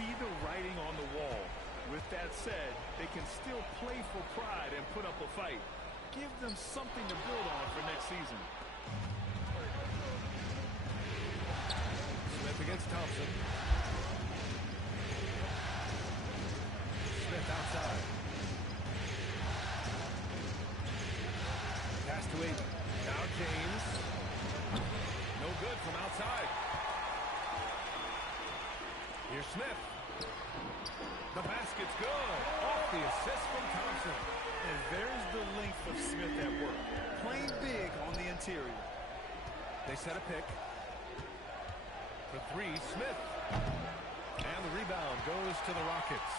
see the writing on the wall. With that said, they can still play for pride and put up a fight. Give them something to build on for next season. Smith against Thompson. Smith outside. Pass to Aiden. Now James. No good from outside. Here's Smith. The basket's good. Off the assist from Thompson. And there's the length of Smith at work. Playing big on the interior. They set a pick. For three, Smith. And the rebound goes to the Rockets.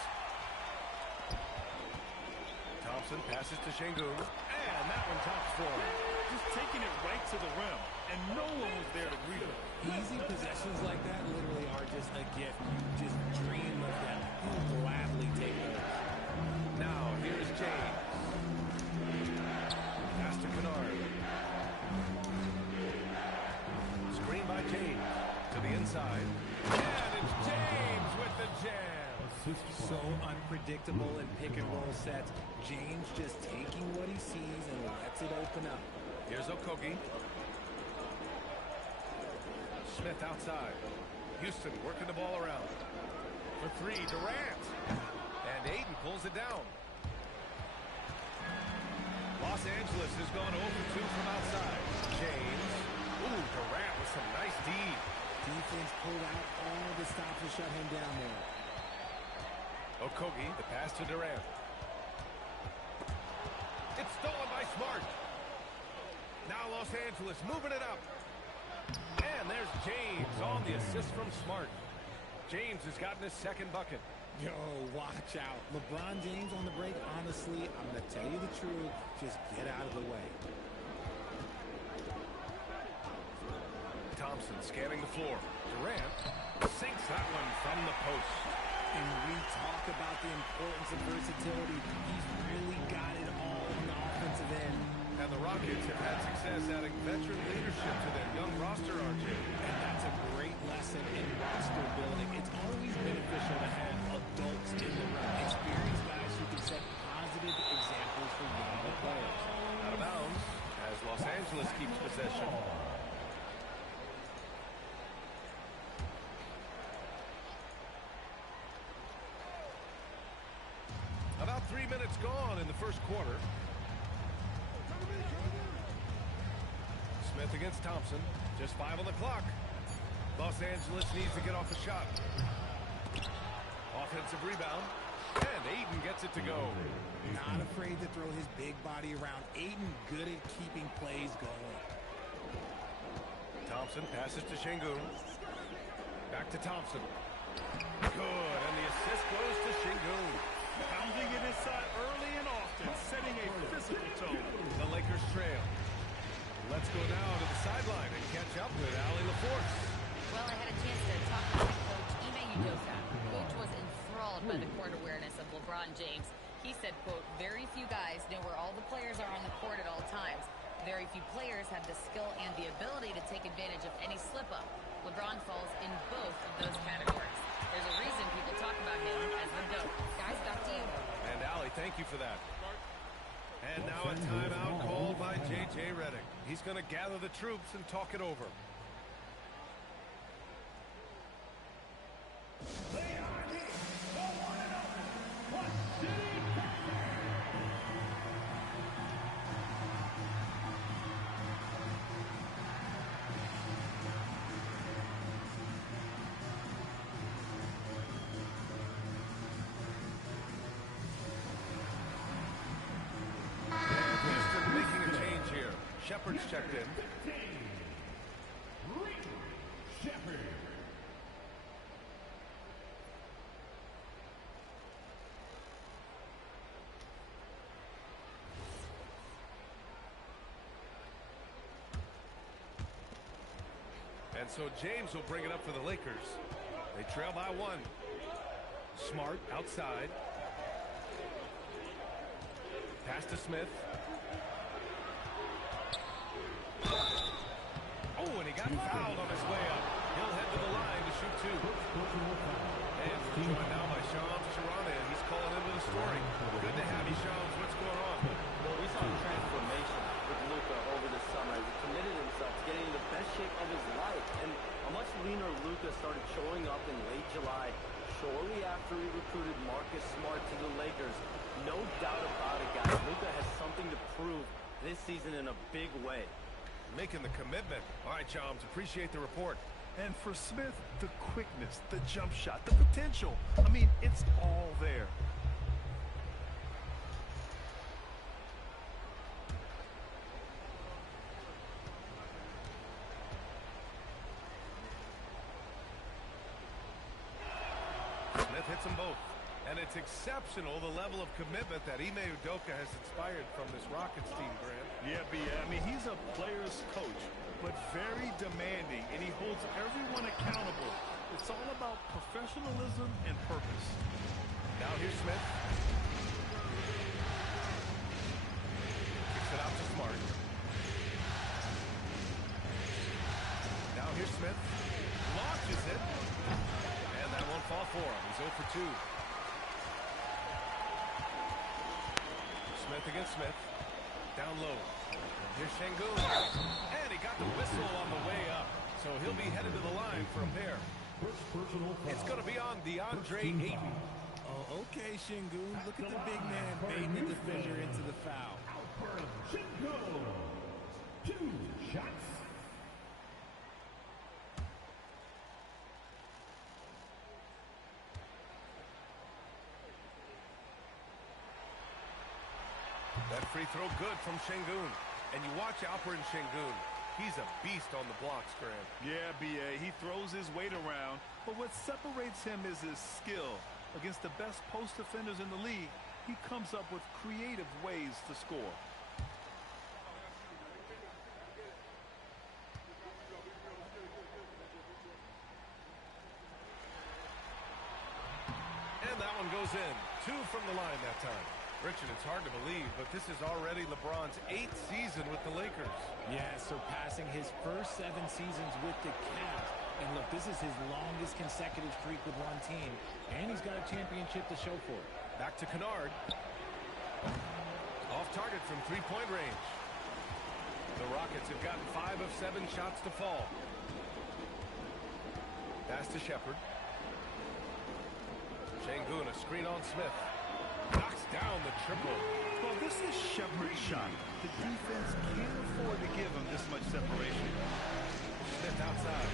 Thompson passes to Şengün. And that one tops for him. Just taking it right to the rim. And no one was there to greet him. Easy possessions like that literally are just a gift. You just dream of them. He'll gladly take those. Now, here's James. Pass to Kennard. Screen by James. To the inside. And it's James with the jam. So unpredictable in pick-and-roll sets. James just taking what he sees and lets it open up. Here's Okogie. Smith outside. Houston working the ball around. For three, Durant. And Aiden pulls it down. Los Angeles has gone 0 for 2 from outside. James. Ooh, Durant with some nice D. Defense pulled out all the stops to shut him down there. Okogie, the pass to Durant. It's stolen by Smart. Now Los Angeles moving it up. And there's James on the assist from Smart. James has gotten his second bucket. Yo, watch out. LeBron James on the break, honestly, I'm going to tell you the truth. Just get out of the way. Thompson scanning the floor. Durant sinks that one from the post. And we talk about the importance of versatility. He's really got it all on the offensive end. And the Rockets have had success adding veteran leadership to their young roster, RJ. And that's a great lesson in roster building. It's always beneficial to have adults in the room. Experienced guys who can set positive examples for younger players. Out of bounds as Los Angeles keeps possession. About 3 minutes gone in the first quarter. Smith against Thompson. Just 5 on the clock. Los Angeles needs to get off a shot. Offensive rebound. And Aiden gets it to go. Not afraid to throw his big body around. Aiden good at keeping plays going. Thompson passes to Şengün. Back to Thompson. Good. And the assist goes to Şengün. Pounding it inside early and often, setting a physical tone. The Lakers trail. Let's go now to the sideline and catch up with Allie LaForce. Well, I had a chance to talk to head coach Ime Udoka. Coach was enthralled by the court awareness of LeBron James. He said, quote, very few guys know where all the players are on the court at all times. Very few players have the skill and the ability to take advantage of any slip-up. LeBron falls in both of those categories. There's a reason people talk about him as the GOAT. Guys, back to you. And Allie, thank you for that. And now a timeout called by J.J. Redick. He's going to gather the troops and talk it over. Houston making a change here. Shepard's checked in. And so James will bring it up for the Lakers. They trail by 1. Smart outside. Pass to Smith. Oh, and he got fouled on his way up. He'll head to the line to shoot two. And we're joined now by Şengün. He's calling into the story. Good to have you, Shams. What's going on? Well, we saw a transformation with Luka over the summer. He committed himself to getting in the best shape of his life. And a much leaner Luka started showing up in late July, shortly after he recruited Marcus Smart to the Lakers. No doubt about it, guys. Luka has something to prove this season in a big way. Making the commitment. All right, Shams, appreciate the report. And for Smith, the quickness, the jump shot, the potential. I mean, it's all there. Smith hits them both. And it's exceptional, the level of commitment that Ime Udoka has inspired from this Rockets team, Grant. Yeah, I mean, he's a player's coach, but very demanding, and he holds everyone accountable. It's all about professionalism and purpose. Now here's Smith. Kicks it out to Smart. Now here's Smith. Launches it. And that won't fall for him. He's 0 for 2. Smith against Smith. Down low. Here's Şengün. And he got the whistle on the way up. So he'll be headed to the line from there. It's going to be on DeAndre Ayton. Oh, okay, Şengün. Look at the big man baiting the defender into the foul. Two shots. That free throw good from Şengün. And you watch Alperen Şengün. He's a beast on the blocks, Grant. Yeah, B.A., he throws his weight around, but what separates him is his skill. Against the best post defenders in the league, he comes up with creative ways to score. And that one goes in. 2 from the line that time. Richard, it's hard to believe, but this is already LeBron's 8th season with the Lakers. Yeah, surpassing his first 7 seasons with the Cavs. And look, this is his longest consecutive streak with one team. And he's got a championship to show for it. Back to Kennard. Off target from three-point range. The Rockets have gotten 5 of 7 shots to fall. Pass to Shepherd. Şengün, a screen on Smith. Knocks down the triple. Well, this is Shepherd's shot. The defense can't afford to give him this much separation. Smith outside.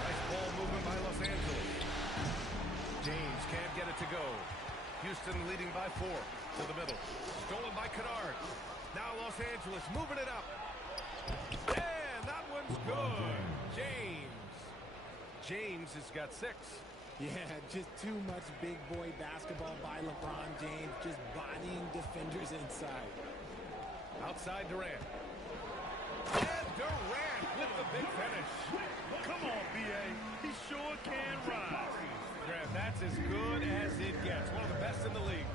Nice ball movement by Los Angeles. James can't get it to go. Houston leading by 4 to the middle. Stolen by Kennard. Now Los Angeles moving it up. And that one's good. James has got 6. Yeah, just too much big boy basketball by LeBron James, just bodying defenders inside. Outside Durant. And Durant with the big finish. Come on, B.A. He sure can rise. Grant, that's as good as it gets. One of the best in the league.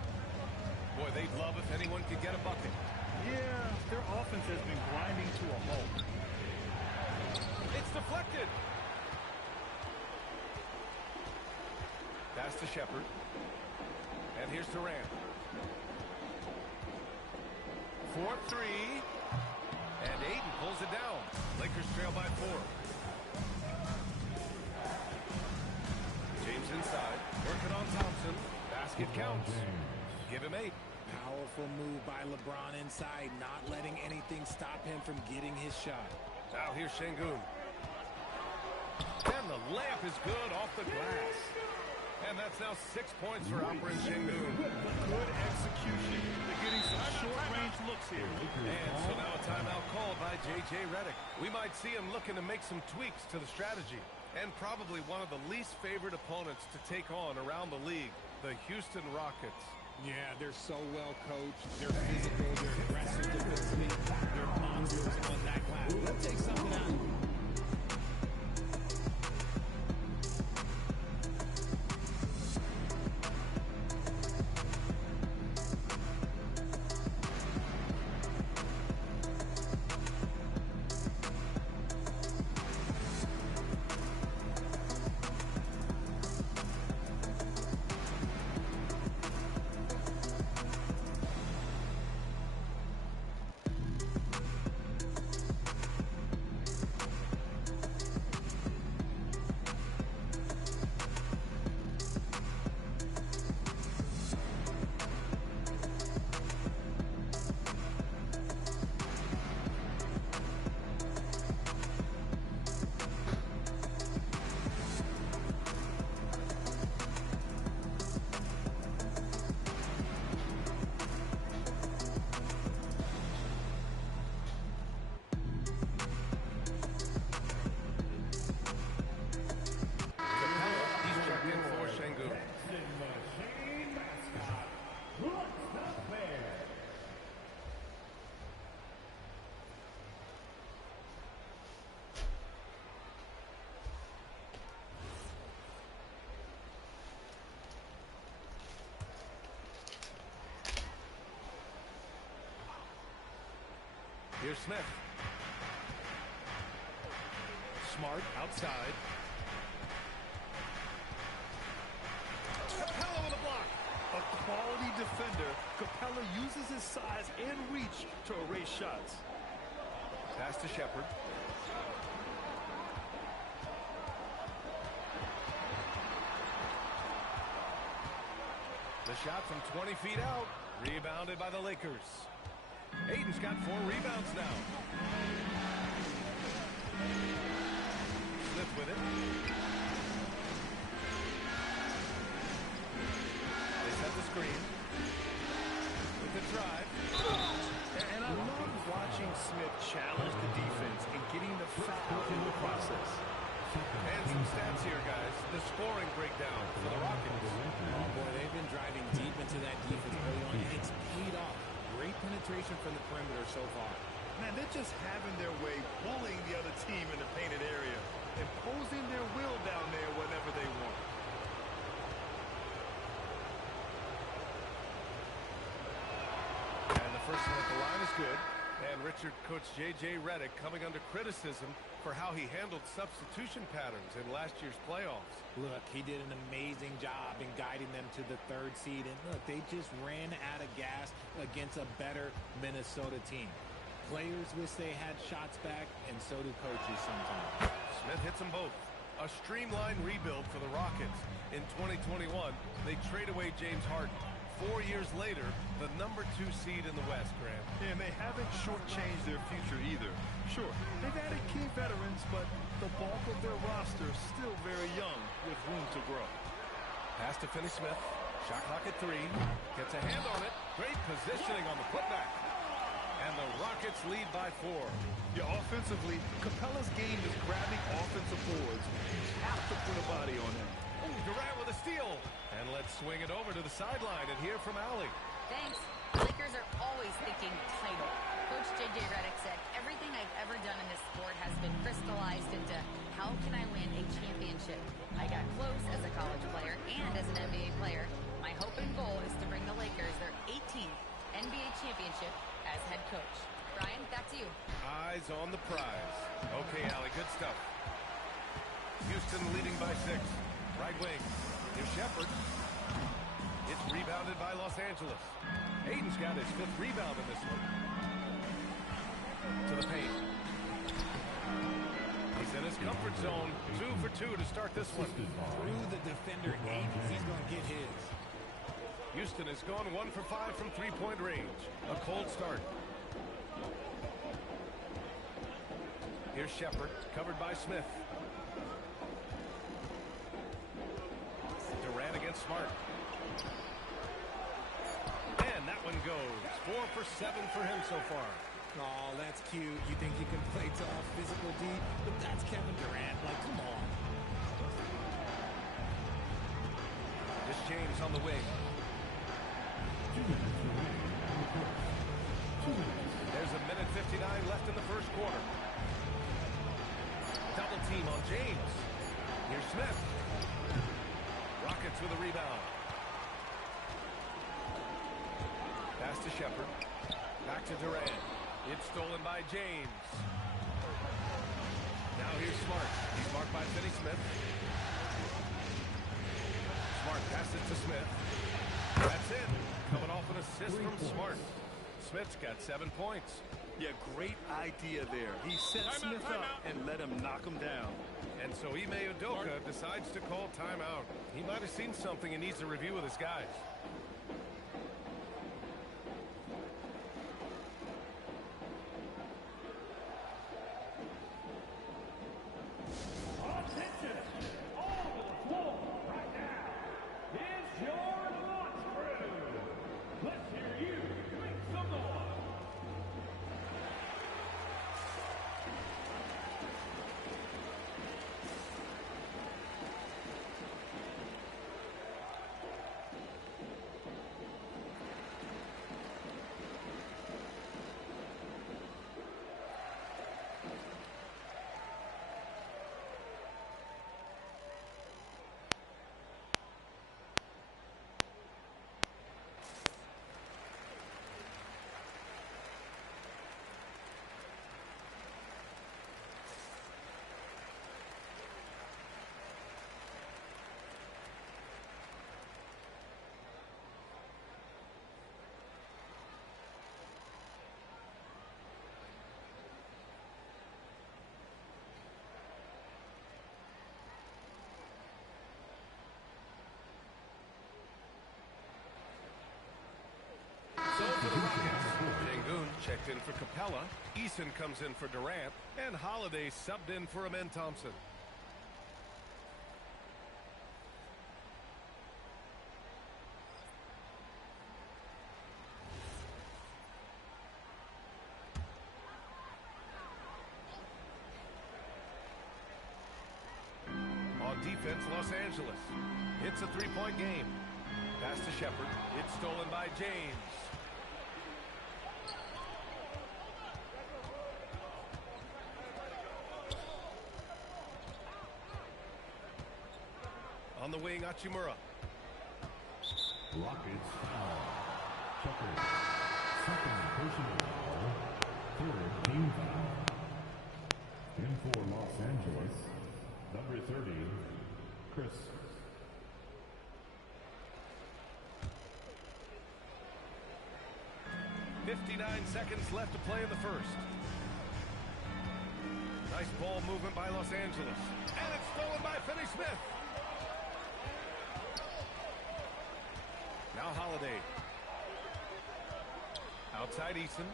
Boy, they'd love if anyone could get a bucket. Yeah, their offense has been grinding to a halt. It's deflected. Pass to Shepherd. And here's Durant. 4-3. And Ayton pulls it down. Lakers trail by 4. James inside. Working on Thompson. Basket counts. Give him 8. Powerful move by LeBron inside, not letting anything stop him from getting his shot. Now here's Şengün. And the layup is good off the glass. And that's now 6 points for Alperen Şengün. Good execution. They're getting some short-range looks here. And so now a timeout called by J.J. Redick. We might see him looking to make some tweaks to the strategy. And probably one of the least favored opponents to take on around the league, the Houston Rockets. Yeah, they're so well coached. They're physical. They're aggressive defensively. They're monsters on that glass. Let's take something out of them. Here's Smith. Smart outside. Capella with a block. A quality defender, Capella uses his size and reach to erase shots. Pass to Shepherd. The shot from 20 feet out. Rebounded by the Lakers. Aiden's got 4 rebounds now. Smith with it. They set the screen. With the drive. And I love watching Smith challenge the defense and getting the foul in the process. And some stats here, guys. The scoring breakdown for the Rockets. Oh, boy, they've been driving deep into that defense early on, and it's paid off. Great penetration from the perimeter so far. Man, they're just having their way, bullying the other team in the painted area, imposing their will down there whenever they want. And the first one at the line is good. And Richard, Coach J.J. Redick coming under criticism for how he handled substitution patterns in last year's playoffs. Look, he did an amazing job in guiding them to the 3rd seed. And look, they just ran out of gas against a better Minnesota team. Players wish they had shots back, and so do coaches sometimes. Smith hits them both. A streamlined rebuild for the Rockets. In 2021, they trade away James Harden. 4 years later, the number 2 seed in the West, Grant. And they haven't shortchanged their future either. Sure, they've added key veterans, but the bulk of their roster is still very young with room to grow. Pass to Finney Smith. Shot clock at 3. Gets a hand on it. Great positioning on the putback. And the Rockets lead by 4. Yeah, offensively, Capella's game is grabbing offensive boards. You have to put a body on him. Oh, Durant with a steal. And let's swing it over to the sideline and hear from Allie. Thanks. Lakers are always thinking title. Coach J.J. Redick said, everything I've ever done in this sport has been crystallized into how can I win a championship. I got close as a college player and as an NBA player. My hope and goal is to bring the Lakers their 18th NBA championship as head coach. Brian, back to you. Eyes on the prize. Okay, Allie, good stuff. Houston leading by 6. Right wing. Here's Shepherd. It's rebounded by Los Angeles. Aiden's got his 5th rebound in this one. To the paint. He's in his comfort zone. 2 for 2 to start this one. Through the defender, Aiden, he's going to get his. Houston has gone 1 for 5 from 3-point range. A cold start. Here's Shepherd, covered by Smith. Durant against Smart. And that one goes. 4 for 7 for him so far. Oh, that's cute. You think you can play tough, physical D, but that's Kevin Durant. Like, come on. This James on the wing. There's a minute 59 left in the first quarter. Double team on James. Here's Smith. Rockets with a rebound. Pass to Shepherd. Back to Durant. It's stolen by James. Now here's Smart. He's marked by Finney Smith. Smart passes to Smith. That's it. Coming off an assist from Smart. Smith's got 7 points. Yeah, great idea there. He set Smith up and let him knock him down. And so Ime Udoka decides to call timeout. He might have seen something and needs to review with his guys. Attention! All on the floor right now is your launch crew. Let's hear you make some noise. checked in for Capella. Eason comes in for Durant. And Holiday subbed in for Amen Thompson. On defense, Los Angeles. It's a three-point game. Pass to Shepard. It's stolen by James. On the wing, Hachimura. Rockets foul. Shepard. Second personal foul. Third team foul. In for Los Angeles, number 30, Chris. .59 seconds left to play in the first. Nice ball movement by Los Angeles. And it's stolen by Finney-Smith. Now Holiday. Outside Eason.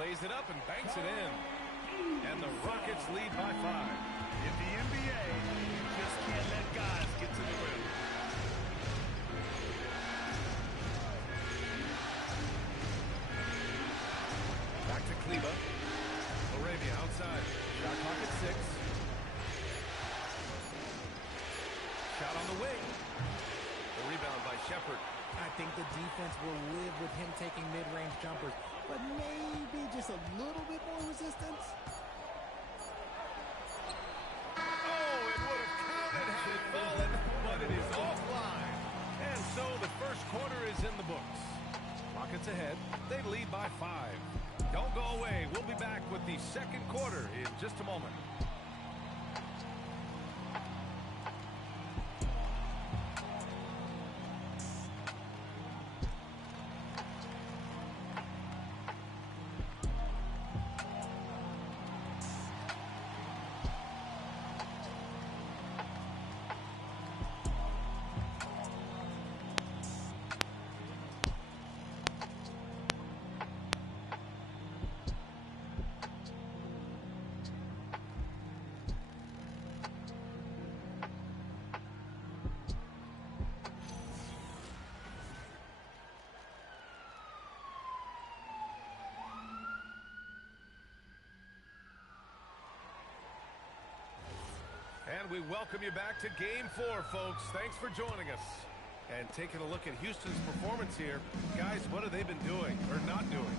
Lays it up and banks it in. And the Rockets lead by 5. In the NBA, you just can't let guys get to the rim. Back to Kleba. Arabia outside. Shot clock at 6. Shot on the wing. The rebound by Shepard. I think the defense will live with him taking mid-range jumpers, but maybe just a little bit more resistance. Oh, it would have counted had it fallen, but it is offline. And so the first quarter is in the books. Rockets ahead. They lead by 5. Don't go away. We'll be back with the second quarter in just a moment. And we welcome you back to Game 4, folks. Thanks for joining us. And taking a look at Houston's performance here. Guys, what have they been doing or not doing?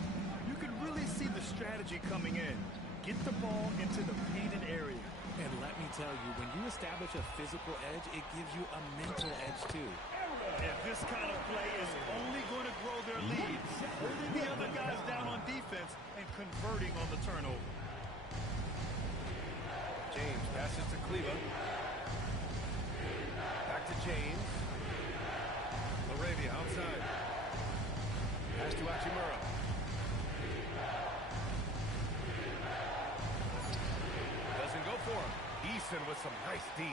You can really see the strategy coming in. Get the ball into the painted area. And let me tell you, when you establish a physical edge, it gives you a mental edge, too. And this kind of play is only going to grow their leads, holding the other guys down on defense and converting on the turnover. James passes to Kleba. Back to James. Arabia outside. Pass to Hachimura. Doesn't go for him. Eason with some nice D.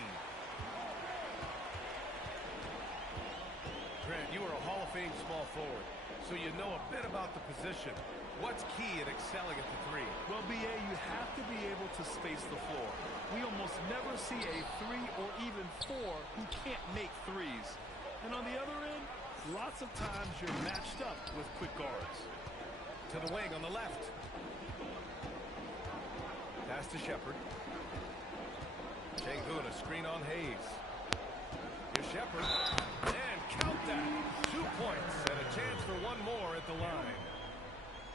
Grant, you are a Hall of Fame small forward, so you know a bit about the position. What's key in excelling at the 3? Well, BA, you have to be able to space the floor. We almost never see a 3 or even 4 who can't make threes. And on the other end, lots of times you're matched up with quick guards. To the wing on the left. Pass to Shepard. Şengün, a screen on Hayes. Here's Shepard. And count that. 2 points and a chance for one more at the line.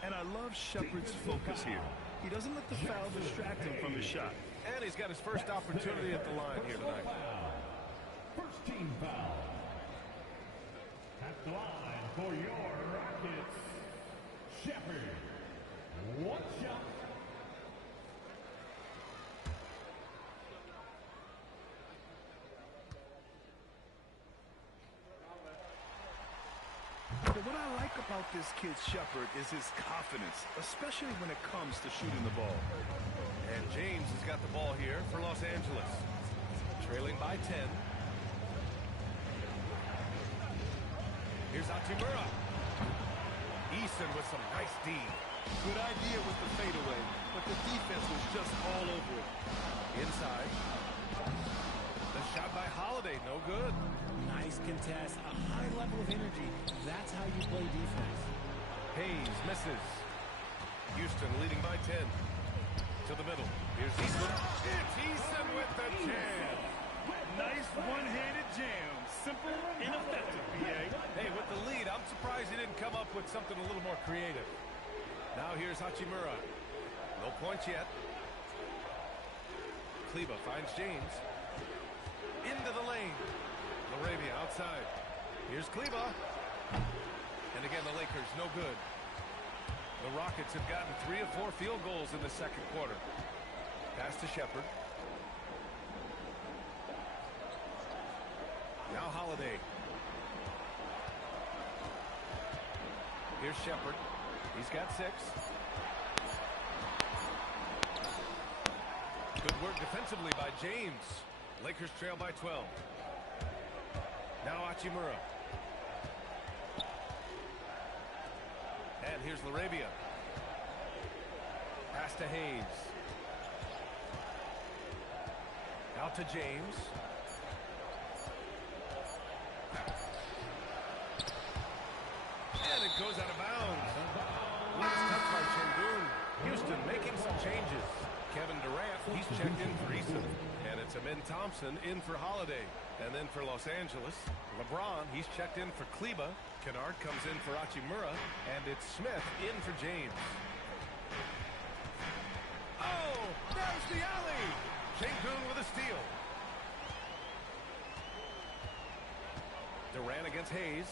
And I love Shepard's focus here. He doesn't let the foul distract him from his shot. And he's got his first opportunity at the line here tonight. First team foul. At the line for your Rockets, Shepard. 1 shot. But what I like about this kid Shepard is his confidence, especially when it comes to shooting the ball. And James has got the ball here for Los Angeles. Trailing by 10. Here's Hachimura. Eason with some nice D. Good idea with the fadeaway, but the defense was just all over it. Inside. The shot by Holiday, no good. Nice contest, a high level of energy. That's how you play defense. Hayes misses. Houston leading by 10. To the middle. Here's Eason. It's Eason with the jam. Nice one-handed jam. Simple and effective, BA. Hey, with the lead, I'm surprised he didn't come up with something a little more creative. Now here's Hachimura. No points yet. Kleber finds James. Into the lane. Laravia outside. Here's Kleber. And again, the Lakers, no good. The Rockets have gotten 3 of 4 field goals in the second quarter. Pass to Shepherd. Now Holiday. Here's Shepherd. He's got 6. Good work defensively by James. Lakers trail by 12. Now Hachimura. And here's Laravia. Pass to Hayes. Out to James. And it goes out of bounds. Last touch by Şengün. Houston making some changes. Kevin Durant, he's checked in for Eason. And it's Amin Thompson in for Holiday. And then for Los Angeles, LeBron, he's checked in for Kleber. Kennard comes in for Hachimura. And it's Smith in for James. Oh, there's the alley. Şengün with a steal. Durant against Hayes.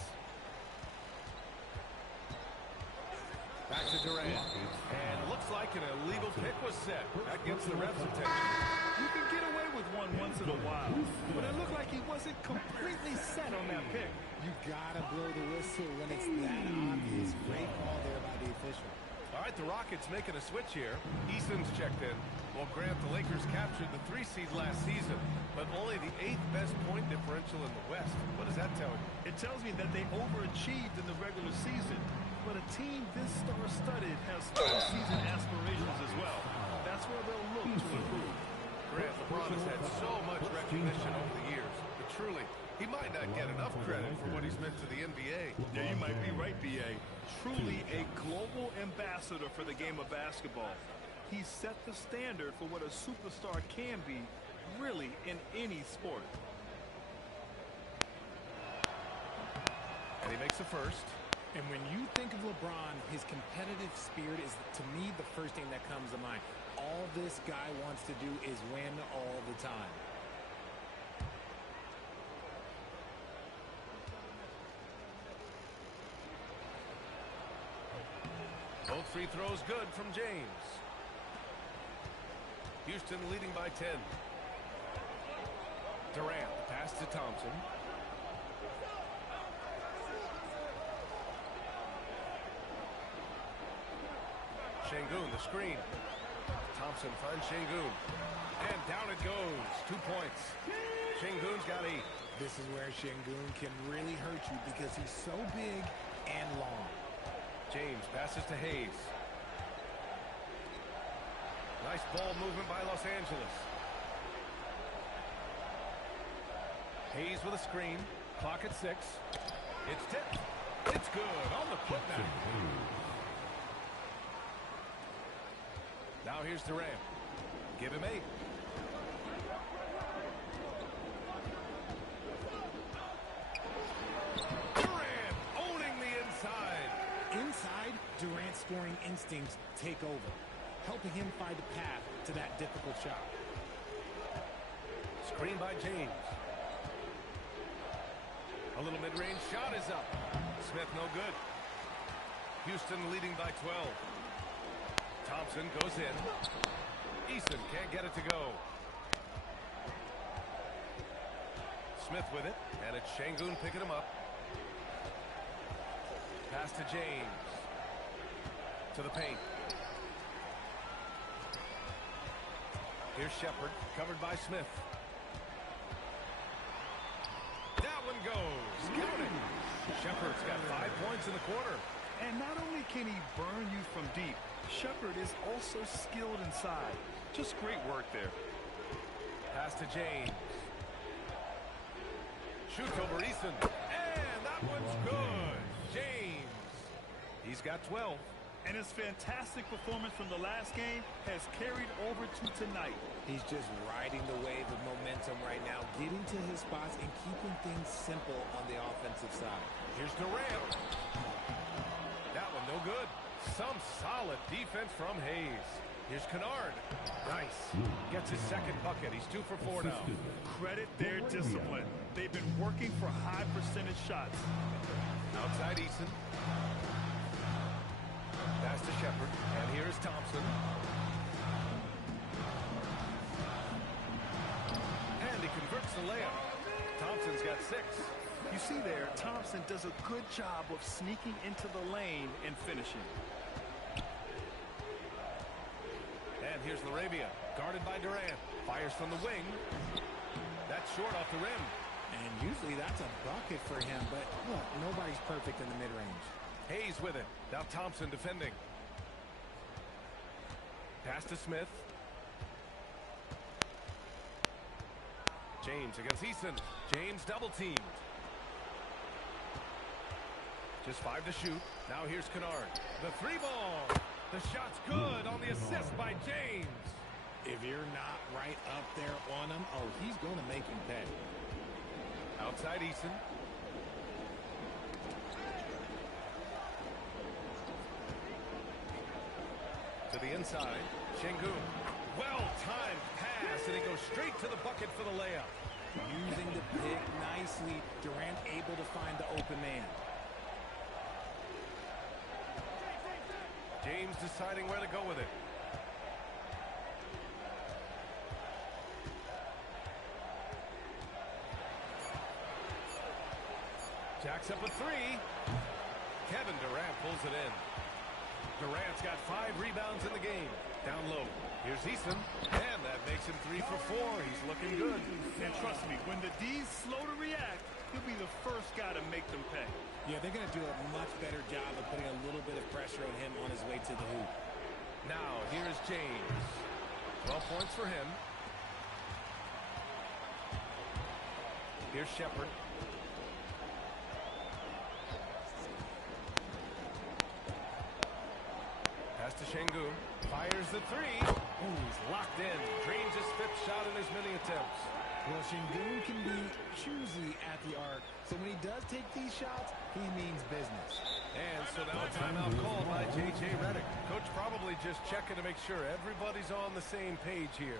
Back to Durant. And looks like an illegal pick was set. That gets the ref's attention. You can get away with one once in a while, but it looked like he wasn't completely set on that pick. You gotta blow the whistle when it's that obvious. Great call there by the official. All right, the Rockets making a switch here. Eason's checked in. Well, Grant, the Lakers captured the 3 seed last season, but only the 8th best point differential in the West. What does that tell you? It tells me that they overachieved in the regular season, but a team this star-studded has postseason aspirations as well. That's where they'll look to improve. Grant, LeBron has had so much recognition over the years, but truly, he might not get enough credit for what he's meant to the NBA. Yeah, you might be right, B.A. Truly a global ambassador for the game of basketball. He's set the standard for what a superstar can be, really, in any sport. And he makes the first. And when you think of LeBron, his competitive spirit is, to me, the first thing that comes to mind. All this guy wants to do is win all the time. Both free throws good from James. Houston leading by 10. Durant, pass to Thompson. Şengün, the screen. Thompson finds Şengün. And down it goes. 2 points. Şengün's got 8. This is where Şengün can really hurt you because he's so big and long. James passes to Hayes. Nice ball movement by Los Angeles. Hayes with a screen. Clock at 6. It's tipped. It's good on the putback. Now here's Durant. Give him 8. Durant owning the inside. Inside, Durant's scoring instincts take over, helping him find a path to that difficult shot. Screen by James. A little mid-range shot is up. Smith no good. Houston leading by 12. Thompson goes in. Eason can't get it to go. Smith with it, and it's Şengün picking him up. Pass to James. To the paint. Here's Shepherd, covered by Smith. That one goes. Count it. Shepherd Shepherd's got 5 points in the quarter. And not only can he burn you from deep, Shepherd is also skilled inside. Just great work there. Pass to James. Shoots over Eason. And that one's good. James. He's got 12. And his fantastic performance from the last game has carried over to tonight. He's just riding the wave of momentum right now, getting to his spots and keeping things simple on the offensive side. Here's Durant. That one no good. Some solid defense from Hayes. Here's Kennard. Nice. Gets his second bucket. He's 2 for 4 now. Credit their discipline. They've been working for high percentage shots. Outside Eason. Pass to Shepherd. And here's Thompson. And he converts the layup. Thompson's got 6. You see there, Thompson does a good job of sneaking into the lane and finishing. And here's Laravia, guarded by Durant. Fires from the wing. That's short off the rim. And usually that's a bucket for him, but look, nobody's perfect in the mid-range. Hayes with it. Now Thompson defending. Pass to Smith. James against Eason. James double teamed. Just 5 to shoot. Now here's Kennard. The 3-ball. The shot's good on the assist by James. If you're not right up there on him, oh, he's going to make him pay. Outside Eason. To the inside. Şengün. Well-timed pass, and he goes straight to the bucket for the layup. Using the pick nicely. Durant able to find the open man. James deciding where to go with it. Jacks up a 3. Kevin Durant pulls it in. Durant's got 5 rebounds in the game. Down low. Here's Eason. And that makes him 3 for 4. He's looking good. And trust me, when the D's slow to react, he'll be the first guy to make them pay. Yeah, they're going to do a much better job of putting a little bit of pressure on him on his way to the hoop. Now, here's James. 12 points for him. Here's Shepherd. Pass to Şengün. Fires the 3. Ooh, he's locked in. Drains his 5th shot in as many attempts. Well, Şengün can be choosy at the arc, so when he does take these shots, he means business. And so now a timeout called by J.J. Redick. Coach probably just checking to make sure everybody's on the same page here.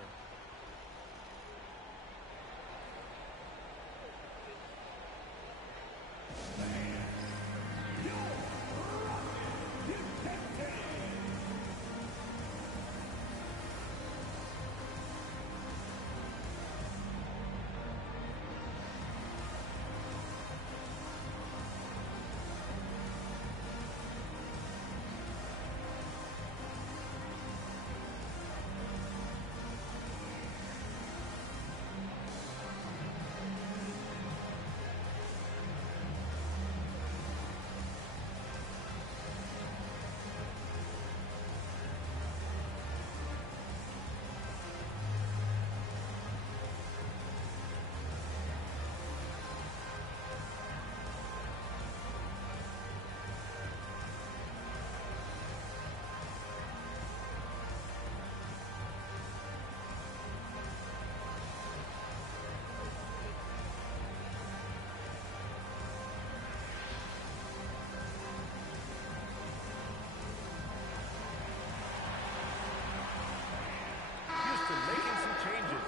Making some changes.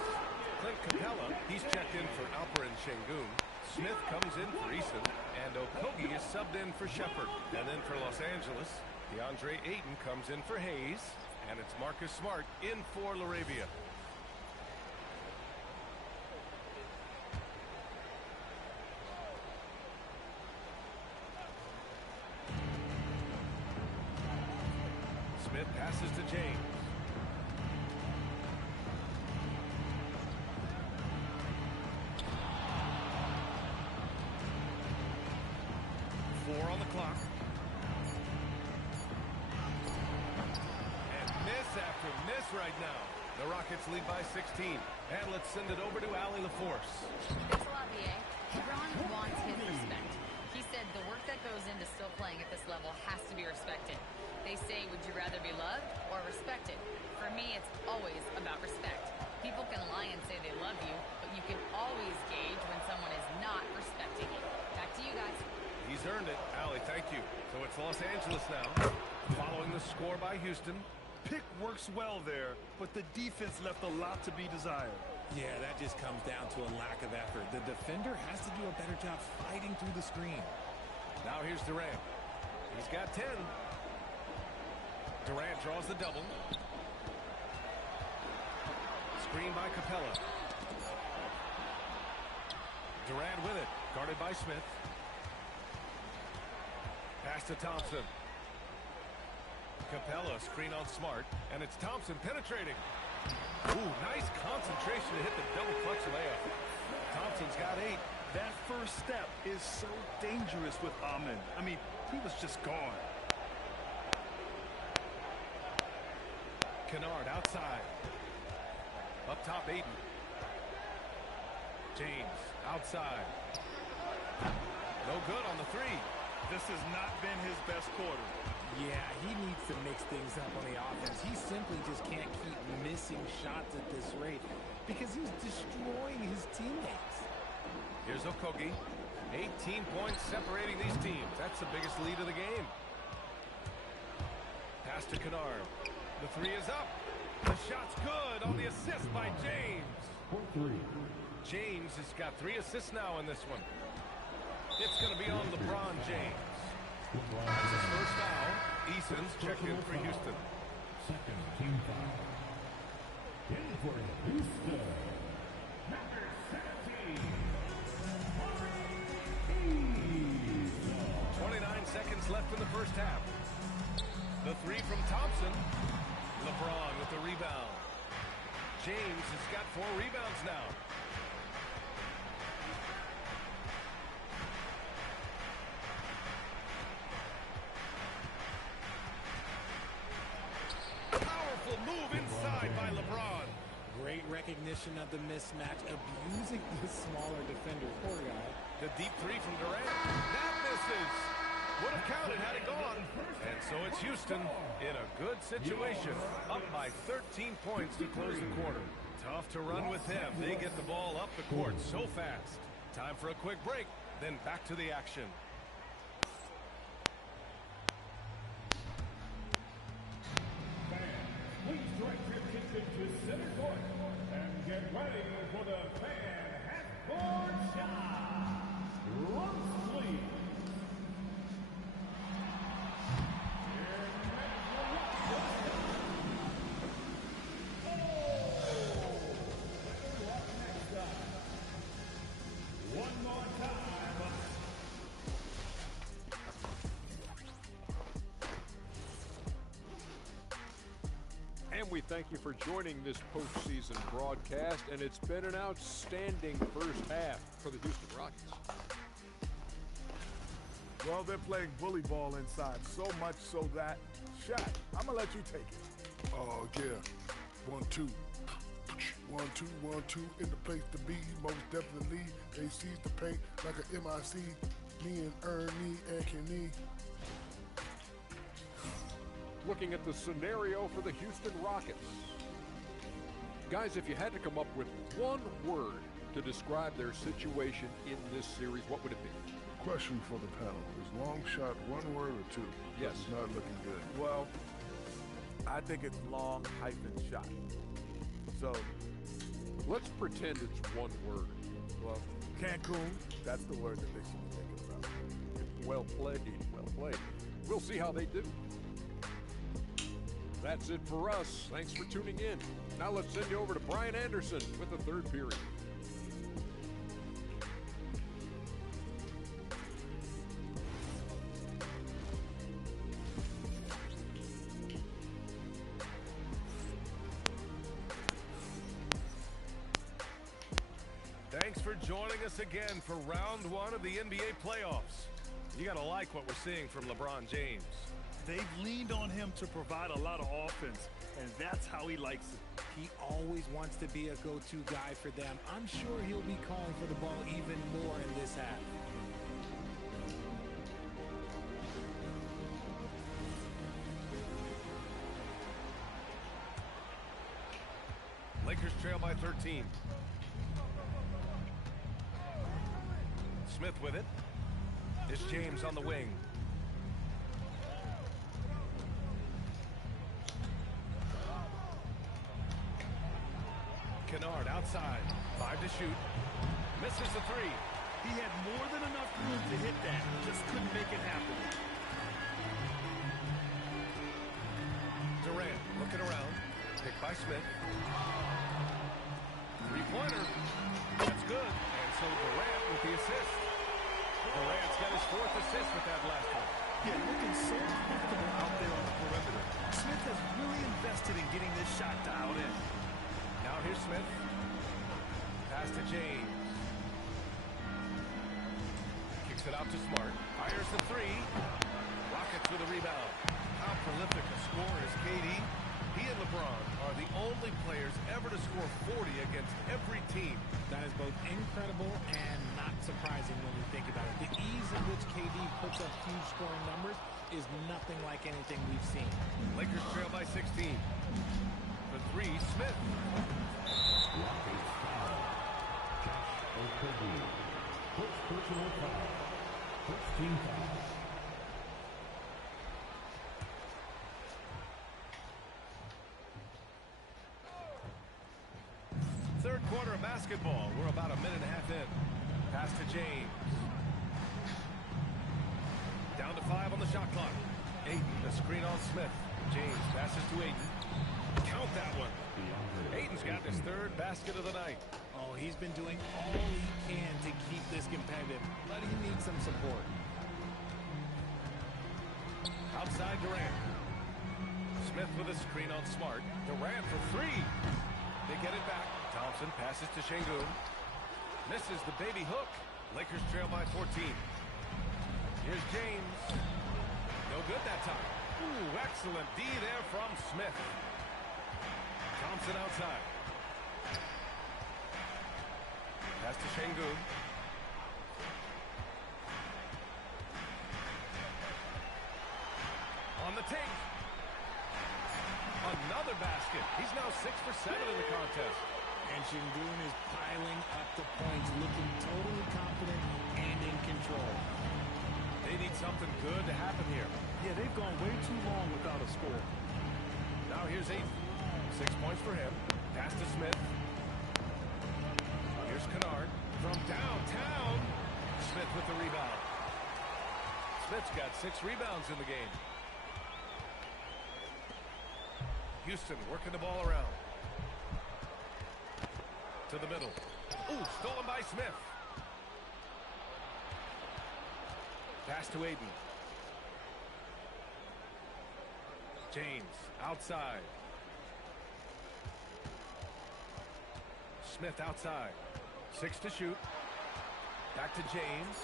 Clint Capella, he's checked in for Alperen Şengün. Smith comes in for Eason. And Okogie is subbed in for Shepherd. And then for Los Angeles, DeAndre Ayton comes in for Hayes. And it's Marcus Smart in for Laravia. Smith passes to James. 4 on the clock. And miss after miss right now. The Rockets lead by 16. And let's send it over to Allie LaForce. Thanks a lot, BA. LeBron wants his respect. He said the work that goes into still playing at this level has to be respected. They say, would you rather be loved or respected? For me, it's always about respect. People can lie and say they love you, but you can always gauge when someone is not respecting you. Back to you guys. He's earned it. Allie, thank you. So it's Los Angeles now, following the score by Houston. Pick works well there, but the defense left a lot to be desired. Yeah, that just comes down to a lack of effort. The defender has to do a better job fighting through the screen. Now here's Durant. He's got 10. Durant draws the double. Screen by Capella. Durant with it. Guarded by Smith. Pass to Thompson. Capella, screen on Smart. And it's Thompson penetrating. Ooh, nice concentration to hit the double clutch layup. Thompson's got 8. That first step is so dangerous with Amin. I mean, he was just gone. Kennard outside. Up top, Aiden. James outside. No good on the 3. This has not been his best quarter. Yeah, he needs to mix things up on the offense. He simply just can't keep missing shots at this rate because he's destroying his teammates. Here's Okogie. 18 points separating these teams. That's the biggest lead of the game. Pass to Kennard. The 3 is up. The shot's good on the assist by James. James has got 3 assists now in this one. It's going to be on LeBron James. That's his first foul. Eason's checked in for Houston. Second team foul. In for Houston. Number 17. 29 seconds left in the first half. The 3 from Thompson. LeBron with the rebound. James has got 4 rebounds now. Powerful move inside by LeBron. Great recognition of the mismatch, abusing the smaller defender. Poor guy. The deep 3 from Durant. That misses. Would have counted had it gone. And so it's Houston in a good situation. Up by 13 points to close the quarter. Tough to run with them. They get the ball up the court so fast. Time for a quick break. Then back to the action. Please direct your attention to center court and get ready for the fan half-court shot. Lunch, please. One more time. And we thank you for joining this postseason broadcast, and it's been an outstanding first half for the Houston Rockets. Well, they're playing bully ball inside, so much so that, Shaq, I'm going to let you take it. Oh, yeah. 1, 2. 1, 2, 1, 2. In the place to be, most definitely. They seize the paint like a MIC. Me and Ernie and Kenny. Looking at the scenario for the Houston Rockets. Guys, if you had to come up with one word to describe their situation in this series, what would it be? Question for the panel. Is long shot 1 word or 2? Yes. It's not looking good. Well, I think it's long hyphen shot. So, Let's pretend it's 1 word. well, Cancun, that's the word that they should be thinking about. Well played, well played. We'll see how they do. That's it for us. Thanks for tuning in. Now let's send you over to Brian Anderson with the 3rd period. Thanks for joining us again for round 1 of the NBA playoffs. You got to like what we're seeing from LeBron James. They've leaned on him to provide a lot of offense, and that's how he likes it. He always wants to be a go-to guy for them. I'm sure he'll be calling for the ball even more in this half. Lakers trail by 13. Smith with it. It's James on the wing. Kennard outside. 5 to shoot. Misses the 3. He had more than enough room to hit that. Just couldn't make it happen. Durant looking around. Picked by Smith. Three-pointer. That's good. And so Durant with the assist. Durant's got his 4th assist with that last one. Yeah, looking so comfortable out there on the perimeter. Smith has really invested in getting this shot dialed in. Now here's Smith. Pass to James. Kicks it out to Smart. Fires the 3. Rockets with a rebound. How prolific a scorer is KD. He and LeBron are the only players ever to score 40 against every team. That is both incredible and not surprising when you think about it. The ease in which KD puts up huge scoring numbers is nothing like anything we've seen. Lakers trail by 16. For 3, Smith. Personal foul. First team foul. Third quarter of basketball. We're about a minute and a half in. Pass to James. Down to 5 on the shot clock. Ayton, the screen on Smith. James passes to Ayton. Count that one. Ayton's got his 3rd basket of the night. Oh, he's been doing all he can to keep this competitive, but he needs some support. Outside Durant. Smith with a screen on Smart. Durant for 3. They get it back. Thompson passes to Şengün. Misses the baby hook. Lakers trail by 14. Here's James. No good that time. Ooh, excellent D there from Smith. Thompson outside. Pass to Şengün. On the take. Another basket. He's now 6 for 7 in the contest. And Şengün is piling up the points, looking totally confident and in control. They need something good to happen here. Yeah, they've gone way too long without a score. Now here's Ayton. 6 points for him. Pass to Smith. Here's Kennard from downtown. Smith with the rebound. Smith's got 6 rebounds in the game. Houston working the ball around. To the middle. Ooh, stolen by Smith. Pass to Ayton. James outside. Smith outside. 6 to shoot. Back to James.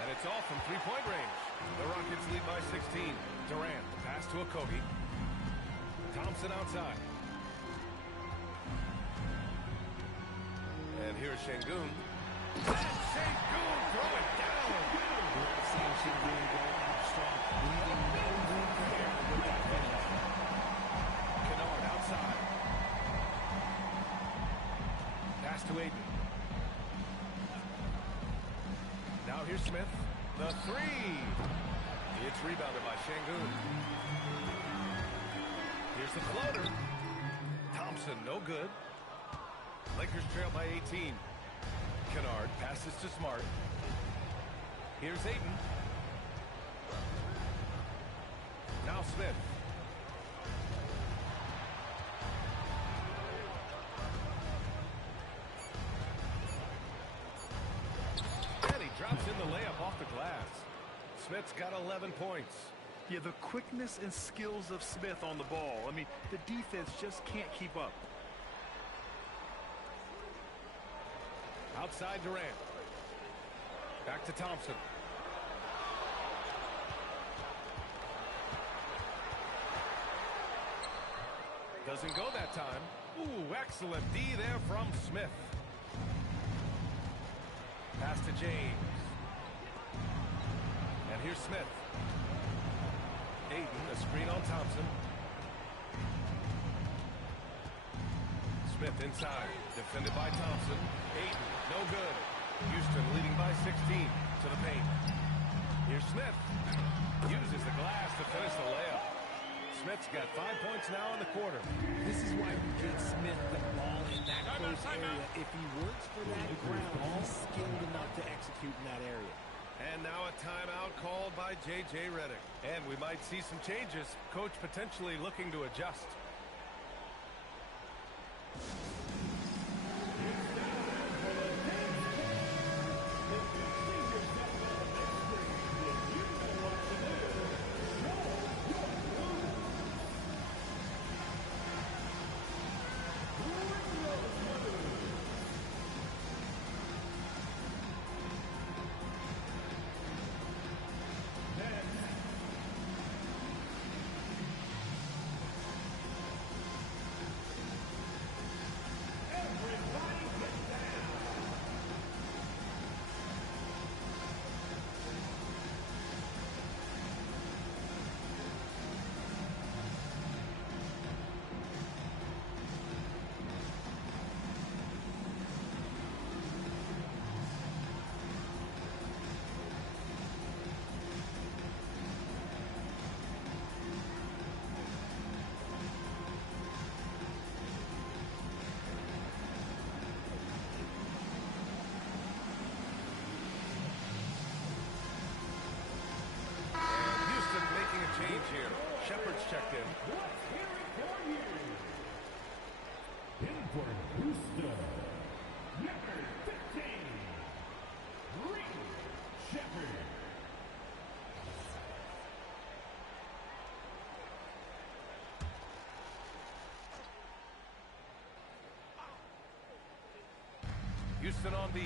And it's all from 3-point range. The Rockets lead by 16. Durant, pass to Okogie. Thompson outside. And here's Şengün. Şengün throw it down. Seeing Şengün go out strong, leaving no room for error with that finish. Kennard outside. Pass to Ayton. Now here's Smith. The 3. It's rebounded by Şengün. Here's the floater. Thompson, no good. Lakers trail by 18. Kennard passes to Smart. Here's Ayton. Now Smith. And he drops in the layup off the glass. Smith's got 11 points. Yeah, the quickness and skills of Smith on the ball. I mean, the defense just can't keep up. Outside Durant. Back to Thompson. Doesn't go that time. Ooh, excellent D there from Smith. Pass to James. And here's Smith. Aiden, a screen on Thompson. Smith inside, defended by Thompson. Aiden, no good. Houston leading by 16 to the paint. Here's Smith. Uses the glass to finish the layup. Smith's got 5 points now in the quarter. This is why you get Smith the ball in that close area. If he works for that ground, he's skilled enough to execute in that area. And now a timeout called by J.J. Redick. And we might see some changes. Coach potentially looking to adjust. Change here. Shepard's checked in. Let's hear it for you. In for Houston, number 15, Reaves Shepard. Houston on B.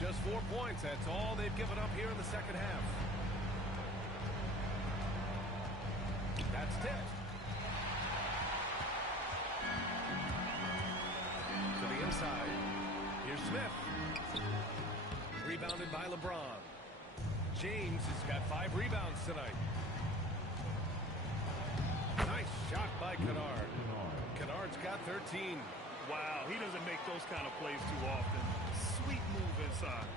Just 4 points. That's all they've given up here in the second half. That's tipped. To the inside. Here's Smith. Rebounded by LeBron. James has got 5 rebounds tonight. Nice shot by Kennard. Kennard's got 13. Wow, he doesn't make those kind of plays too often. Sweet move inside.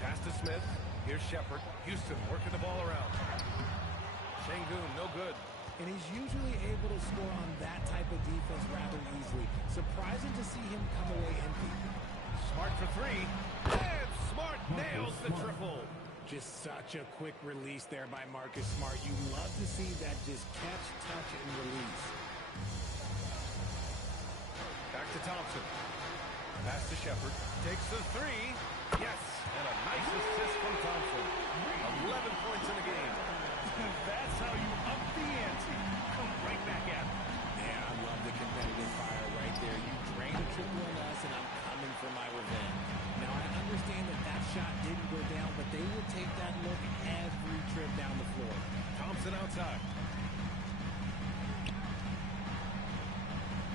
Pass to Smith. Here's Shepard. Houston working the ball around. Şengün, no good. And he's usually able to score on that type of defense rather easily. Surprising to see him come away empty. Smart for 3. And Smart nails the triple. Just such a quick release there by Marcus Smart. You love to see that just catch, touch, and release. Back to Thompson. Pass to Shepard. Takes the 3. Yes. And a nice assist from Thompson. 11 points in the game. That's how you up the ante. Come right back at it. Yeah, I love the competitive fire right there. You drained a triple on us, and I'm coming for my revenge. Now, I understand that that shot didn't go down, but they will take that look every trip down the floor. Thompson outside.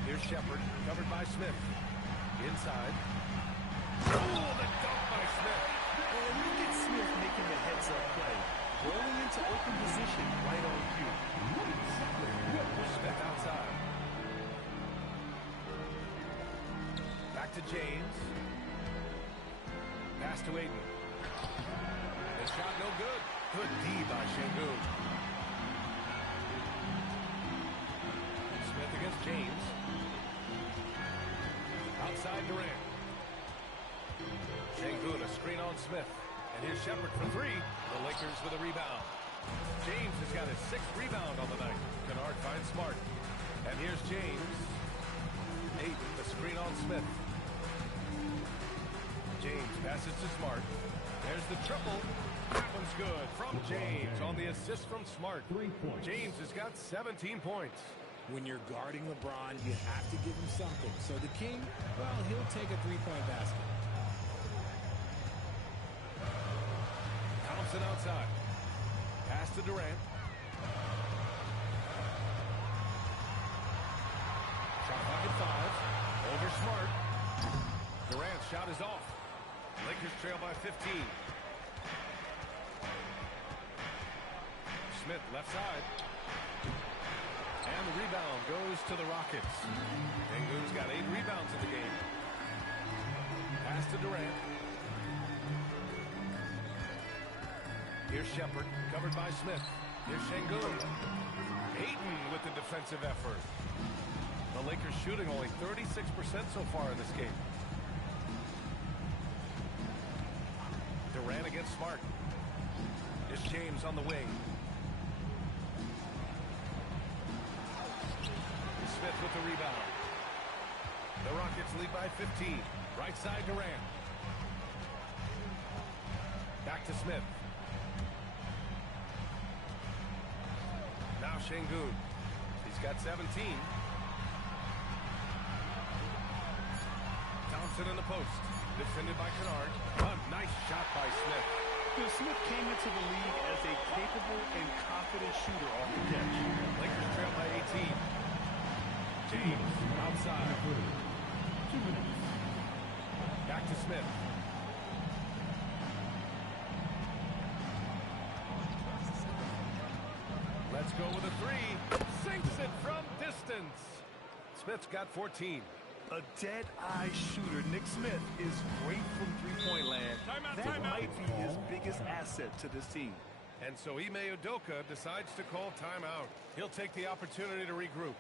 Here's Shepard, covered by Smith. Inside. Oh, the dunk by Smith. And look at Smith making the heads-up play. Rolling into open position right on cue. Smith outside. Back to James. Pass to Aiden. The shot no good. Good D by Şengün. Smith against James. Outside Durant. Şengün, a screen on Smith. And here's Shepard for 3. The Lakers with a rebound. James has got his 6th rebound on the night. Kennard finds Smart. And here's James. Aiden, the screen on Smith. James passes to Smart. There's the triple. That one's good from James on the assist from Smart. 3 points. James has got 17 points. When you're guarding LeBron, you have to give him something. So the King, well, he'll take a three-point basket. Thompson outside. Pass to Durant. Shot clock at 5. Over Smart. Durant's shot is off. Lakers trail by 15. Smith left side. And the rebound goes to the Rockets. Sengun's got 8 rebounds in the game. Pass to Durant. Here's Shepard, covered by Smith. Here's Şengün. Ayton with the defensive effort. The Lakers shooting only 36% so far in this game. Durant against Smart. Here's James on the wing. Smith with the rebound. The Rockets lead by 15. Right side Durant. Back to Smith. Now Şengün. He's got 17. Thompson in the post. Defended by Kennard. A nice shot by Smith. Smith came into the league as a capable and confident shooter off the catch. Lakers trail by 18. James outside. 2 minutes. Back to Smith. Let's go with a 3. Sinks it from distance. Smith's got 14. A dead-eye shooter, Nick Smith, is great from three-point land. That might be his biggest asset to this team. And so Ime Udoka decides to call timeout. He'll take the opportunity to regroup.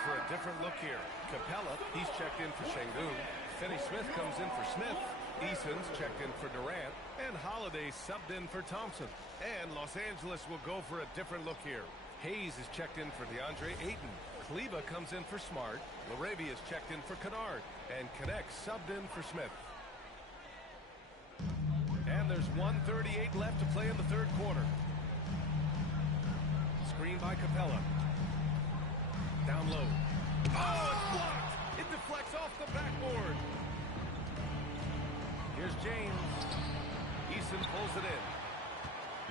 For a different look here. Capella, he's checked in for Şengün. Finney-Smith comes in for Smith. Eason's checked in for Durant. And Holiday subbed in for Thompson. And Los Angeles will go for a different look here. Hayes is checked in for DeAndre Ayton. Kleber comes in for Smart. Laravia is checked in for Kennard. And Connect subbed in for Smith. And there's 1:38 left to play in the third quarter. Screen by Capella. Down low. Oh, it's blocked! It deflects off the backboard. Here's James. Eason pulls it in.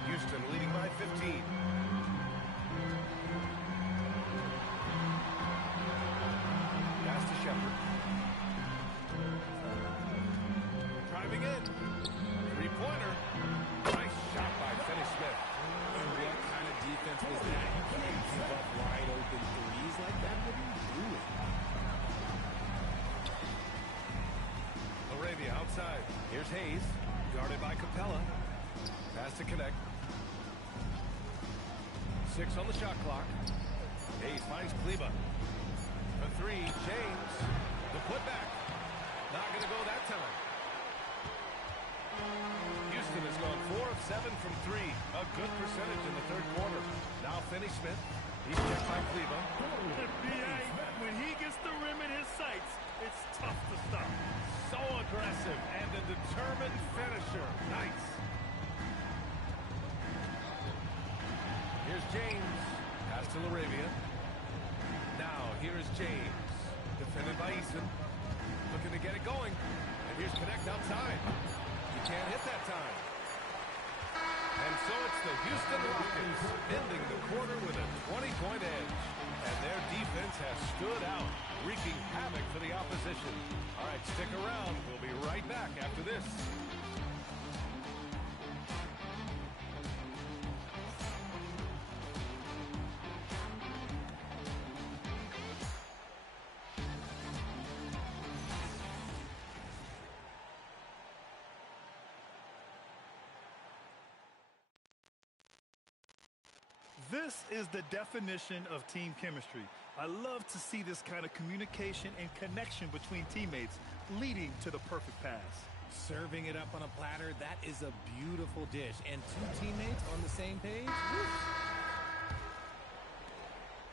Houston leading by 15. Pass to Shepard. Driving in. Three-pointer. Nice shot by Finney-Smith. And what kind of defense was that? You can't give up wide open threes like that. What are you doing? Laravia outside. Here's Hayes. Guarded by Capella. Pass to Connect. 6 on the shot clock. Hayes finds Kleber. The 3, James. The putback. Not going to go that time. Houston has gone 4 of 7 from 3. A good percentage in the third quarter. Now Finney-Smith. He's checked by Kleber. When he gets the rim in his sights, it's tough to stop. So aggressive and a determined finisher. Nice. Here's James. Pass to Laravia. Now here is James. Defended by Eason. Looking to get it going. And here's Connect outside. You can't hit that time. And so it's the Houston Rockets ending the quarter with a 20-point edge. And Their defense has stood out, wreaking havoc for the opposition. All right, stick around. We'll be right back after this. This is the definition of team chemistry. I love to see this kind of communication and connection between teammates leading to the perfect pass. Serving it up on a platter, that is a beautiful dish. And two teammates on the same page?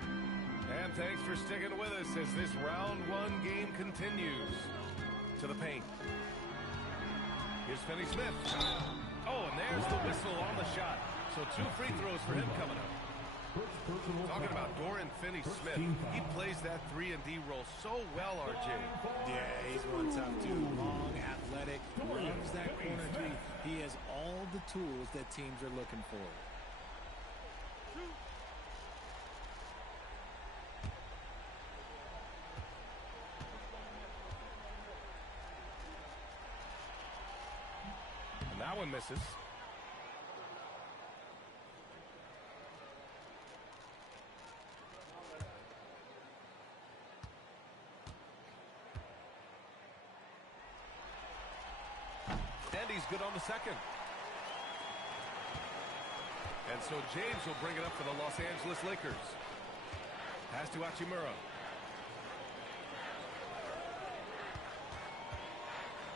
And thanks for sticking with us as this round one game continues. To the paint. Here's Finney-Smith. Oh, and there's the whistle on the shot. So 2 free throws for him coming up. Talking about Durant Finney-Smith, he plays that 3-and-D role so well, RJ. Yeah, he's one tough dude. Long, athletic, loves that corner three. He has all the tools that teams are looking for. And that one misses. And he's good on the second. And so James will bring it up for the Los Angeles Lakers. Pass to Hachimura.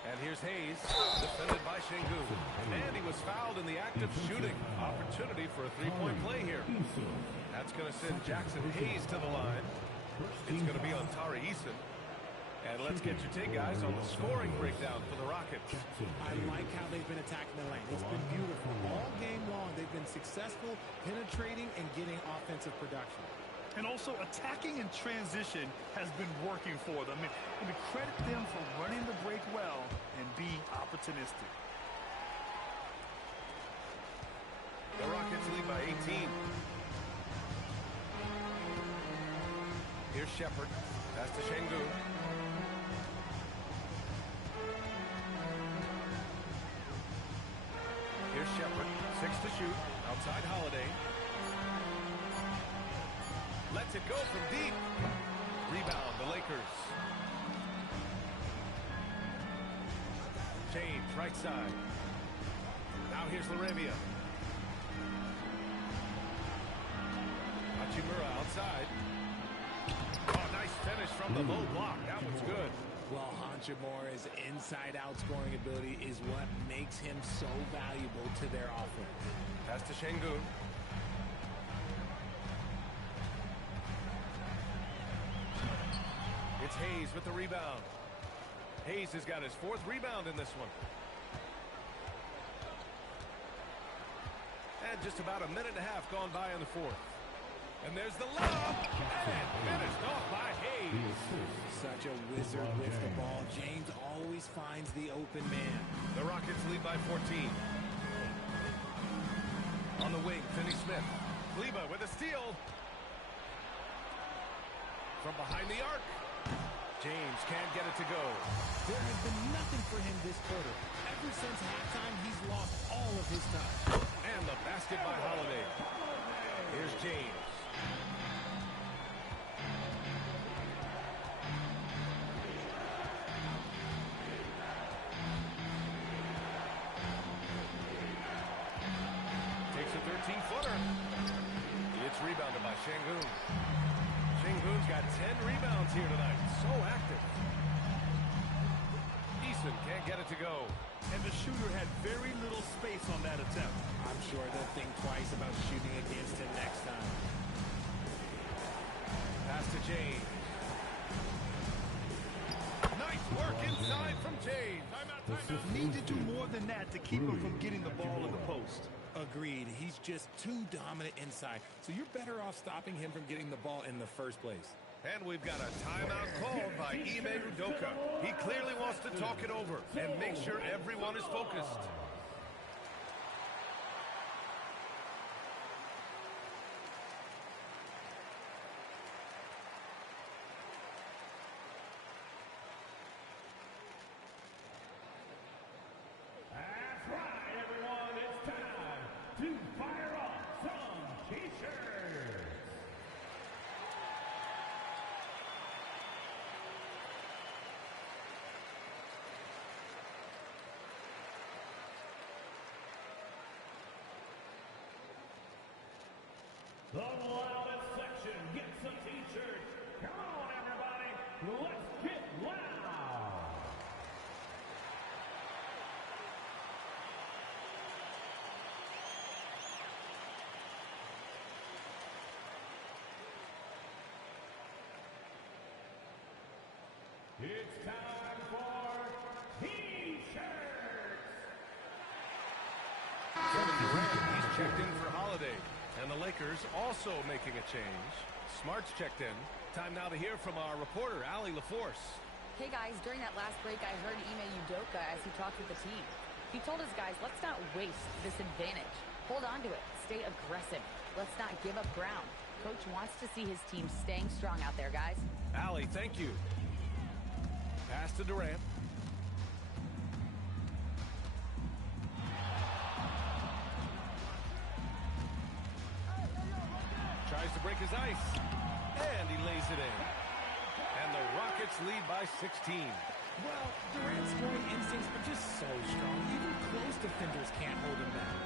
And here's Hayes, defended by Şengün. And he was fouled in the act of shooting. Opportunity for a three-point play here. That's going to send Jackson Hayes to the line. It's going to be on Tari Eason. And let's get your take, guys, on the scoring breakdown for the Rockets. I like how they've been attacking the lane. It's been beautiful. All game long, they've been successful penetrating and getting offensive production. And also attacking in transition has been working for them. I mean, credit them for running the break well and being opportunistic. The Rockets lead by 18. Here's Shepherd. Pass to Şengün. Here's Shepherd. 6 to shoot. Outside Holiday. Lets it go from deep. Rebound, the Lakers. James, right side. Now here's Laravia. Hachimura outside. Oh, nice finish from the low block. That was good. Well, Hachimura's inside-out scoring ability is what makes him so valuable to their offense. Pass to Şengün. It's Hayes with the rebound. Hayes has got his 4th rebound in this one. And just about a minute and a half gone by in the 4th. And there's the lob, and finished off by Hayes. Such a wizard with the ball. James always finds the open man. The Rockets lead by 14. On the wing, Finney-Smith. Kleba with a steal. From behind the arc. James can't get it to go. There has been nothing for him this quarter. Ever since halftime, he's lost all of his time. And the basket by Holiday. Here's James. Takes a 13-footer. It's rebounded by Şengün. Şengün's got 10 rebounds here tonight. So active. Eason can't get it to go. And the shooter had very little space on that attempt. I'm sure they'll think twice about shooting against him next time. Pass to James. Nice work inside from James. Need to do more than that to keep him from getting the ball in the post. Agreed. He's just too dominant inside. So you're better off stopping him from getting the ball in the first place. And we've got a timeout called by Ime Udoka. He clearly wants to talk it over and make sure everyone is focused. It's time for T-shirts. Kevin Durant, he's checked in for Holiday. And the Lakers also making a change. Smart's checked in. Time now to hear from our reporter, Allie LaForce. Hey guys, during that last break, I heard Ime Udoka as he talked with the team. He told his guys, let's not waste this advantage. Hold on to it. Stay aggressive. Let's not give up ground. Coach wants to see his team staying strong out there, guys. Allie, thank you. Pass to Durant. Tries to break his ice. And he lays it in. And the Rockets lead by 16. Well, Durant's scoring instincts are just so strong. Even close defenders can't hold him back.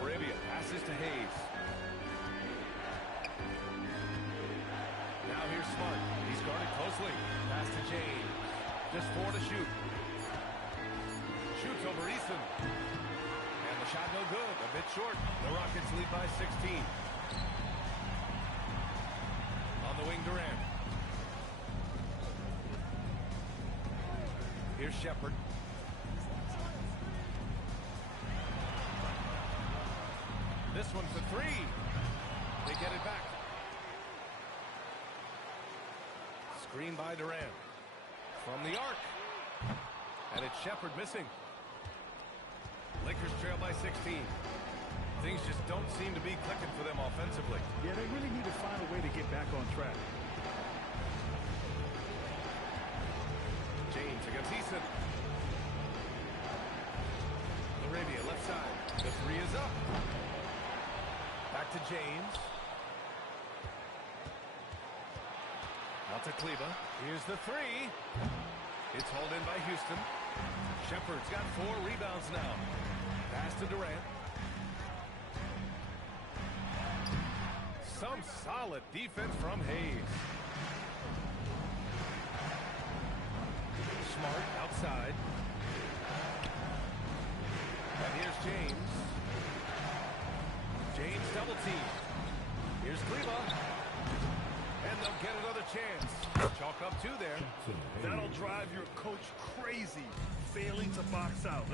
Arabia passes to Hayes. Now here's Smart. He's guarded closely. Pass to James. Just 4 to shoot. Shoots over Eason. And the shot no good. A bit short. The Rockets lead by 16. On the wing, Durant. Here's Shepherd. This one for 3. They get it back. Screen by Durant. From the arc. And it's Shepherd missing. Lakers trail by 16. Things just don't seem to be clicking for them offensively. Yeah, they really need to find a way to get back on track. James against Eason. Arabia left side. The 3 is up. Back to James. Out to Kleba. Here's the 3. It's hauled in by Houston. Shepherd's got 4 rebounds now. Pass to Durant. Some solid defense from Hayes. Smart outside. And here's James. James double team. Here's Kleba. And they'll get another chance. Chalk up 2 there. That'll drive your coach crazy, failing to box out.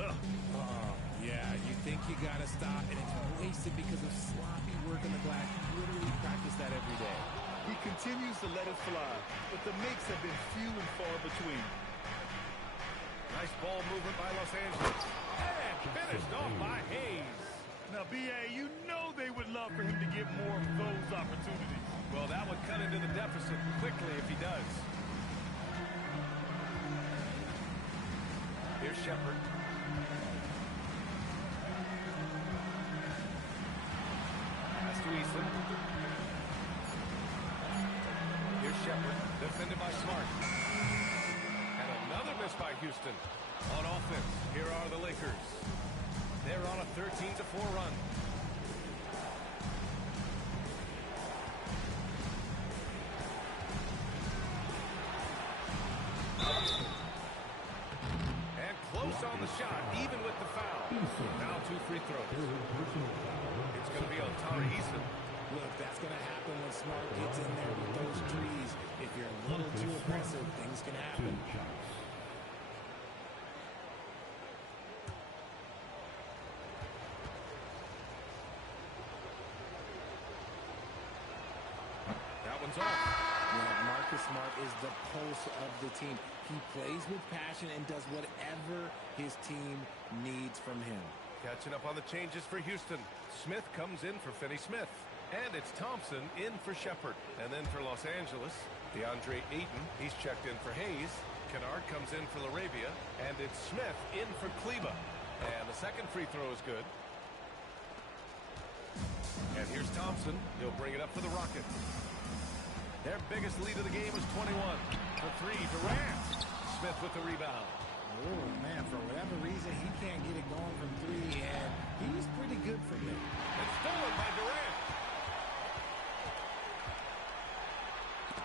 Yeah, you think you got to stop, and it's wasted because of sloppy work on the glass. You literally practice that every day. He continues to let it fly, but the makes have been few and far between. Nice ball movement by Los Angeles. And finished off by Hayes. Now, B.A., you know they would love for him to get more of those opportunities. Well, that would cut into the deficit quickly if he does. Here's Shepherd. Pass to Eason. Here's Shepherd, defended by Smart. And another miss by Houston. On offense, here are the Lakers. They're on a 13-4 run. And close on the shot, even with the foul. Now 2 free throws. It's going to be on Tari Eason. Look, that's going to happen when Smart gets in there with those trees. If you're a little too aggressive, things can happen. That one's off. Well, Marcus Smart is the pulse of the team. He plays with passion and does whatever his team needs from him. Catching up on the changes for Houston. Smith comes in for Finney Smith. And it's Thompson in for Shepherd. And then for Los Angeles, DeAndre Ayton. He's checked in for Hayes. Kennard comes in for Arabia. And it's Smith in for Kleba. And the second free throw is good. And here's Thompson. He'll bring it up for the Rockets. Their biggest lead of the game is 21. For 3, Durant. Smith with the rebound. Oh, man, for whatever reason, he can't get it going from 3, and he's pretty good from there. It's stolen by Durant.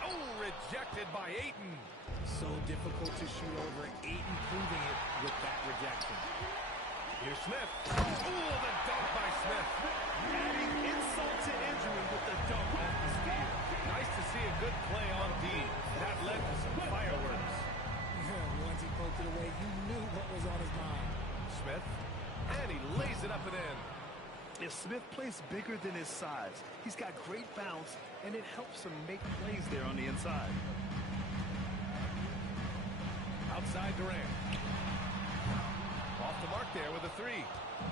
Oh, rejected by Ayton. So difficult to shoot over. Ayton proving it with that rejection. Here's Smith. Oh, the dunk by Smith. Adding insult to injury with the dunk off the steal. Nice to see a good play on defense. Smith plays bigger than his size. He's got great bounce, and it helps him make plays there on the inside. Outside Durant. Off the mark there with a three.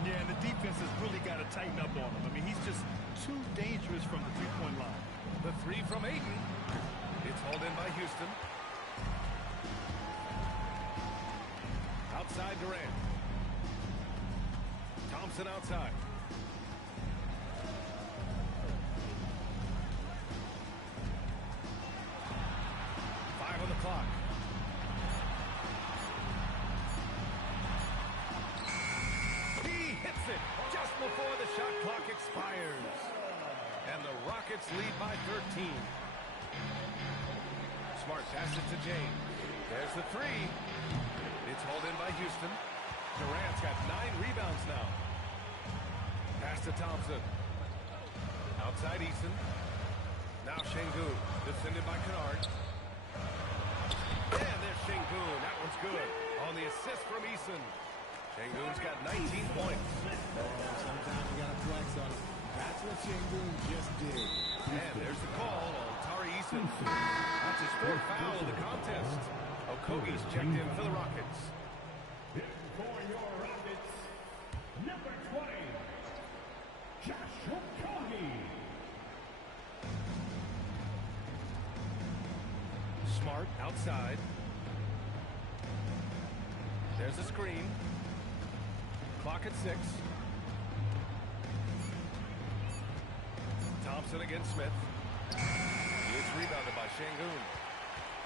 Yeah, and the defense has really got to tighten up on him. I mean, he's just too dangerous from the three-point line. The three from Ayton. It's hauled in by Houston. Outside Durant. Thompson outside. Five on the clock. He hits it just before the shot clock expires. And the Rockets lead by 13. Smart passes it to James. There's the three. It's hauled in by Houston. Durant's got 9 rebounds now. Pass to Thompson. Outside Eason. Now Şengün. Defended by Kennard. And there's Şengün. That one's good. On the assist from Eason. Şengün's got 19 points. Sometimes you got to flex on him. That's what Şengün just did. And there's the call on Tari Eason. That's his 4th foul of the contest. Okogie's checked in for the Rockets. For your Rockets, number 20, Josh Okogie. Smart outside. There's a screen. Clock at 6. Thompson against Smith. It's rebounded by Şengün.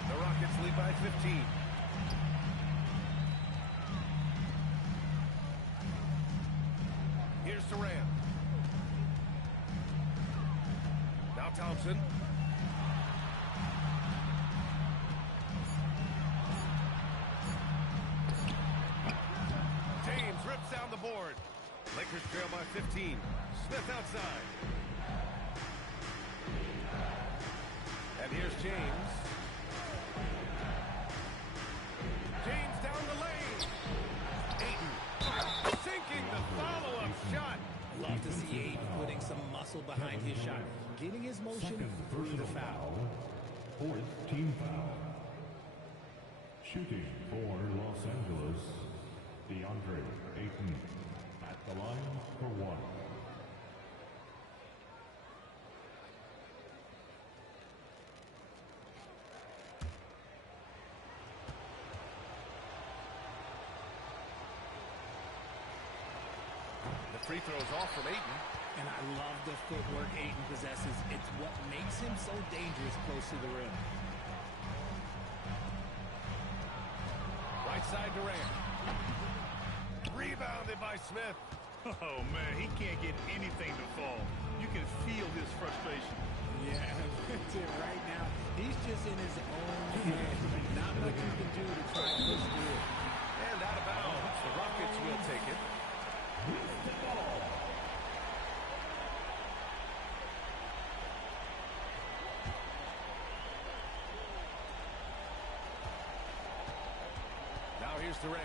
The Rockets lead by 15. Here's Durant. Now Thompson. James rips down the board. Lakers trail by 15. Smith outside. And here's James. James down the lane. Ayton sinking the follow-up shot. Love to see Ayton putting some muscle behind his shot, getting his motion through the foul. 4th team foul. Shooting for Los Angeles, DeAndre Ayton at the line for 1. Free throws off from Ayton. And I love the footwork Ayton possesses. It's what makes him so dangerous close to the rim. Right side Durant. Rebounded by Smith. Oh, man, he can't get anything to fall. You can feel his frustration. Yeah, that's it right now. He's just in his own head. Not much you can do to try and push through it. And out of bounds. The Rockets will take it. Now here's Durant.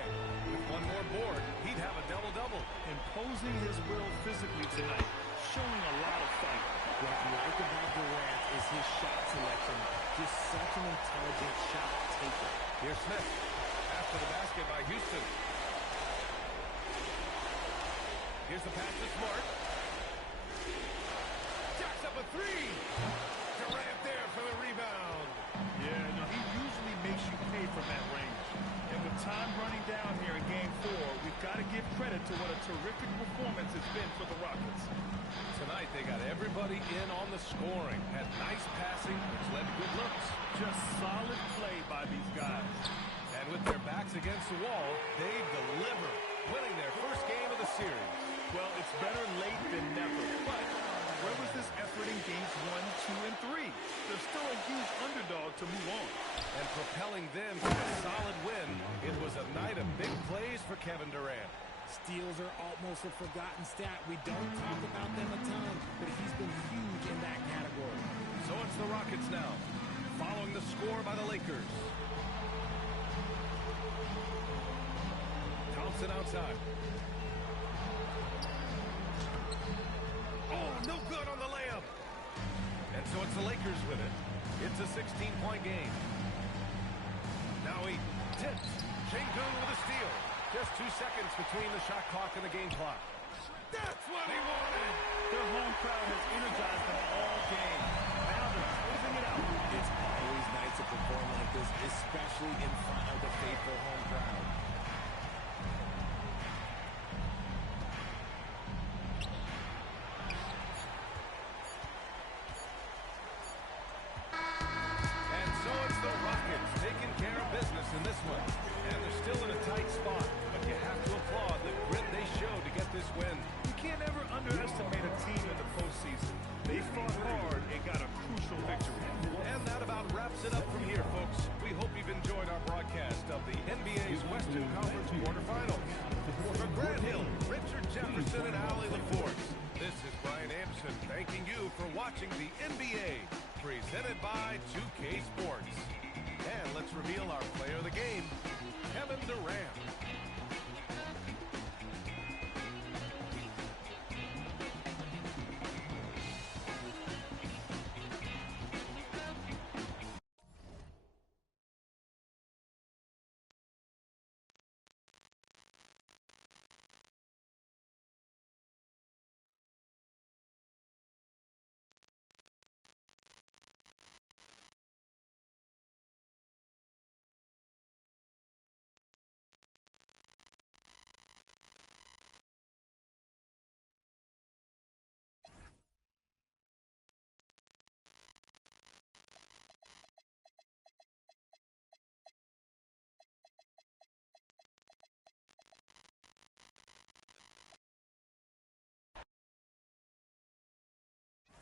With one more board, he'd have a double-double. Imposing his will physically tonight, showing a lot of fight. What I like about Durant is his shot selection. Just such an intelligent shot taker. Here's Smith. After the basket by Houston. Here's the pass to Smart. Jacks up a three. Durant there for the rebound. Yeah, no, he usually makes you pay from that range. And with time running down here in Game 4, we've got to give credit to what a terrific performance it's been for the Rockets. Tonight they got everybody in on the scoring. Had nice passing, which led to good looks. Just solid play by these guys. And with their backs against the wall, they deliver, winning their first game of the series. Well, it's better late than never. But where was this effort in Games 1, 2, and 3? They're still a huge underdog to move on. And propelling them to a solid win, it was a night of big plays for Kevin Durant. Steals are almost a forgotten stat. We don't talk about them a ton, but he's been huge in that category. So it's the Rockets now, following the score by the Lakers. Thompson outside. No good on the layup. And so it's the Lakers with it. It's a 16-point game. Now he tips. Şengün with a steal. Just 2 seconds between the shot clock and the game clock. That's what he wanted. Their home crowd has energized them all game. Now they're closing it out. It's always nice to perform like this, especially in front of the faithful home crowd. And so it's the Rockets taking care of business in this one. And they're still in a tight spot, but you have to applaud the grit they showed to get this win. You can't ever underestimate a team in the postseason. They fought hard and got a crucial victory. And that about wraps it up from here, folks. We hope you've enjoyed our broadcast of the NBA's Western Conference quarterfinals. For Grant Hill, Richard Jefferson, and Allie LaForce, this is Brian Anderson thanking you for watching the NBA, presented by 2K Sports. And let's reveal our player of the game, Kevin Durant.